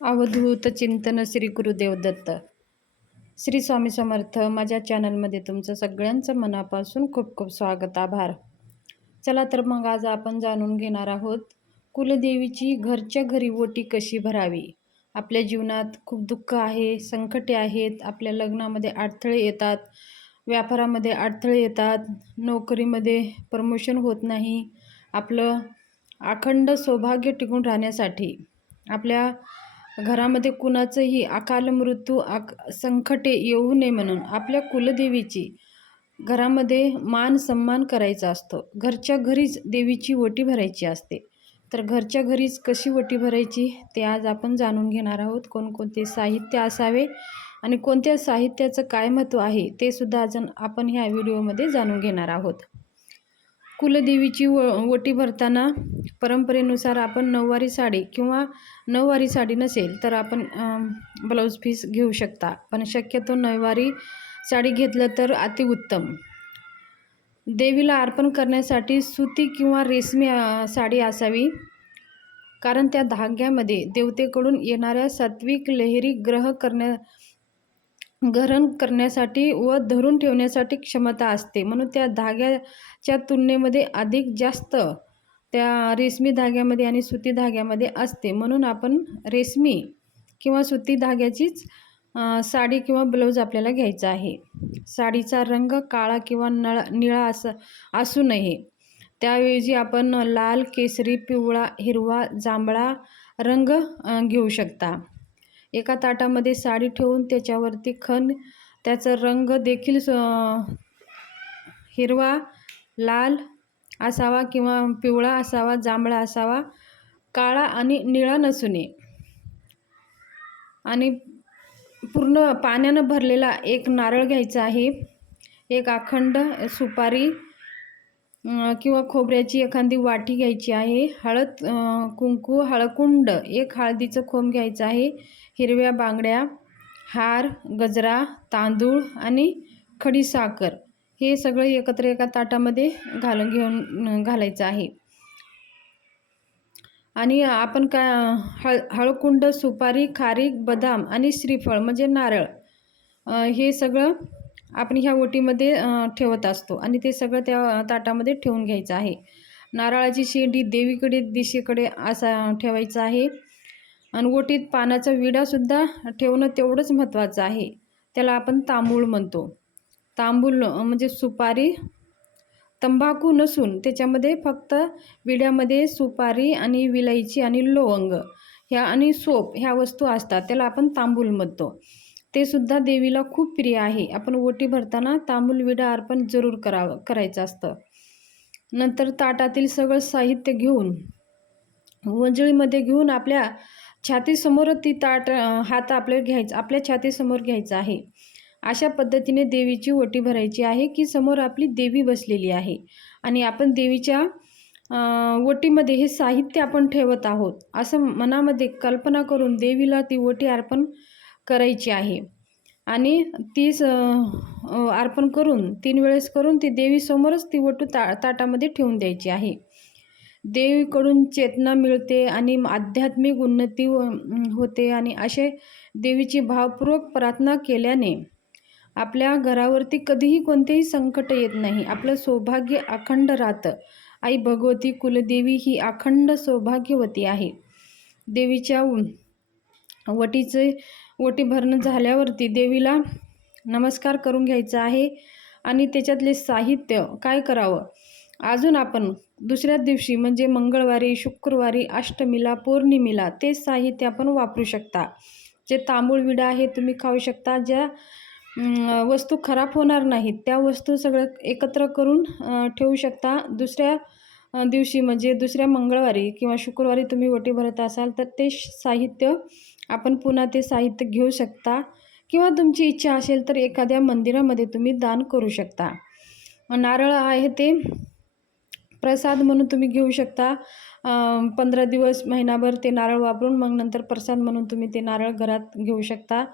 अवधूत चिंतन श्री गुरुदेव दत्त. श्री स्वामी समर्थ माझ्या चॅनलमध्ये तुमचं सगळ्यांचं मनापासून खूप खूप स्वागत आभार. चला तर मग आज आपण जाणून घेणार आहोत कुलदेवीची घरच्या घरी ओटी कशी भरावी? आपल्या जीवनात खूप दुःख आहे संकटे आहेत आपल्या लग्नामध्ये अडथळे येतात व्यापारामध्ये अडथळे येतात नोकरीमध्ये प्रमोशन होत नाही आपलं अखंड सौभाग्य टिकून राहण्यासाठी आपल्या घरामध्ये कुणाचंही अकाल मृत्यू आक संकटे येऊ नये म्हणून आपल्या कुलदेवीची घरामध्ये मान सन्मान करायचा असतो. घरच्या घरीच देवीची ओटी भरायची असते. तर घरच्या घरीच कशी ओटी भरायची ते आज आपण जाणून घेणार आहोत. कोणकोणते साहित्य असावे आणि कोणत्या साहित्याचं काय महत्त्व आहे ते सुद्धा अजून आपण ह्या व्हिडिओमध्ये जाणून घेणार आहोत. कुलदेवीची व ओटी भरताना परंपरेनुसार आपण नऊवारी साडी किंवा नऊवारी साडी नसेल तर आपण ब्लाऊज पीस घेऊ शकता. पण शक्यतो नऊवारी साडी घेतलं तर अतिउत्तम. देवीला अर्पण करण्यासाठी सुती किंवा रेशमी साडी असावी. कारण त्या धाग्यामध्ये देवतेकडून येणाऱ्या सात्विक लहरी ग्रह करण्या ग्रहण करण्यासाठी व धरून ठेवण्यासाठी क्षमता असते. म्हणून त्या धाग्याच्या तुलनेमध्ये अधिक जास्त त्या रेशमी धाग्यामध्ये आणि सुती धाग्यामध्ये असते. म्हणून आपण रेशमी किंवा सुती धाग्याचीच साडी किंवा ब्लाऊज आपल्याला घ्यायचा आहे. साडीचा रंग काळा किंवा नळा निळा असं असू नये. त्याऐवजी आपण लाल केसरी पिवळा हिरवा जांभळा रंग घेऊ शकता. एका ताटामध्ये साडी ठेवून त्याच्यावरती खण त्याचा रंग देखील हिरवा लाल असावा किंवा पिवळा असावा जांभळा असावा काळा आणि निळा नसू नये आणि पूर्ण पाण्यानं भरलेला एक नारळ घ्यायचा आहे. एक अखंड सुपारी किंवा खोबऱ्याची एखादी वाटी घ्यायची आहे हळद कुंकू हळकुंड एक हळदीचं खोम घ्यायचं आहे हिरव्या बांगड्या हार गजरा तांदूळ आणि खडीसाखर हे सगळं एकत्र एका ताटामध्ये घालून घेऊन घालायचं आहे. आणि आपण काय हळ हळकुंड सुपारी खारीक बदाम आणि श्रीफळ म्हणजे नारळ हे सगळं आपण ह्या ओटीमध्ये ठेवत असतो. आणि ते सगळं त्या ताटामध्ये ठेवून घ्यायचं आहे. नारळाची शेंडी देवीकडे दिशेकडे असा ठेवायचा आहे. आणि ओटीत पानाचा विडासुद्धा ठेवणं तेवढंच महत्त्वाचं आहे. त्याला आपण तांबूळ म्हणतो. तांबूळ म्हणजे सुपारी तंबाखू नसून त्याच्यामध्ये फक्त विड्यामध्ये सुपारी आणि विलायची आणि लवंग ह्या आणि सोप ह्या वस्तू असतात. त्याला आपण तांबूल म्हणतो. ते सुद्धा देवीला खूप प्रिय आहे. आपण ओटी भरताना तांबूल विडा अर्पण जरूर करावं करायचं असतं. नंतर ताटातील सगळं साहित्य घेऊन वंजळीमध्ये घेऊन आपल्या छातीसमोर ती ताट हात आपल्या घ्यायचं आपल्या छातीसमोर घ्यायचं आहे. अशा पद्धतीने देवीची ओटी भरायची आहे की समोर आपली देवी बसलेली आहे. आणि आपण देवीच्या ओटीमध्ये हे साहित्य आपण ठेवत आहोत. असं मनामध्ये कल्पना करून देवीला ती ओटी अर्पण करायची आहे. आणि तीच अर्पण करून तीन वेळेस करून ती देवीसमोरच ती वटू ता ताटामध्ये ठेवून द्यायची आहे. देवीकडून चेतना मिळते आणि आध्यात्मिक उन्नती होते आणि असे देवीची भावपूर्वक प्रार्थना केल्याने आपल्या घरावरती कधीही कोणतेही संकट येत नाही. आपलं सौभाग्य अखंड राहतं. आई भगवती कुलदेवी ही अखंड सौभाग्यवती आहे. देवीच्या वटीचे वटी भरणं झाल्यावरती देवीला नमस्कार करून घ्यायचा आहे आणि त्याच्यातले साहित्य काय करावं? अजून आपण दुसऱ्या दिवशी म्हणजे मंगळवारी शुक्रवारी अष्टमीला पौर्णिमेला ते साहित्य आपण वापरू शकता. जे तांबूळ विडा आहे तुम्ही खाऊ शकता ज्या वस्तू खराब होणार नाहीत त्या वस्तू सगळं एकत्र करून ठेवू शकता. दुसऱ्या दिवशी म्हणजे दुसऱ्या मंगळवारी किंवा शुक्रवारी तुम्ही वटी भरत असाल तर ते साहित्य आपण पुन्हा ते साहित्य घेऊ शकता. किंवा तुमची इच्छा असेल तर एखाद्या मंदिरामध्ये तुम्ही दान करू शकता. नारळ आहे ते प्रसाद म्हणून तुम्ही घेऊ शकता. पंधरा दिवस महिनाभर ते नारळ वापरून मग नंतर प्रसाद म्हणून तुम्ही ते नारळ घरात घेऊ शकता.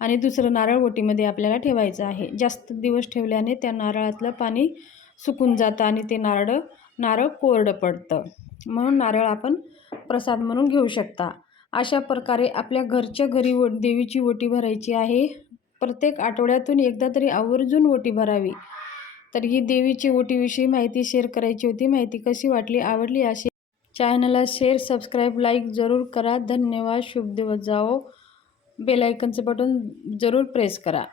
आणि दुसरं नारळ ओटीमध्ये आपल्याला ठेवायचं आहे. जास्त दिवस ठेवल्याने त्या नारळातलं पाणी सुकून जातं आणि ते नारळ नारळ कोरडं पडतं. म्हणून नारळ आपण प्रसाद म्हणून घेऊ शकता. अशा प्रकारे आपल्या घरच्या घरी वो देवीची ओटी भरायची आहे. प्रत्येक आठवड्यातून एकदा तरी आवर्जून ओटी भरावी. तर ही देवीची ओटीविषयी माहिती शेअर करायची होती. माहिती कशी वाटली आवडली अशी चॅनलला शेअर सबस्क्राईब लाईक जरूर करा. धन्यवाद. शुभ दिवस जाओ बेलायकनचं बटन जरूर प्रेस करा.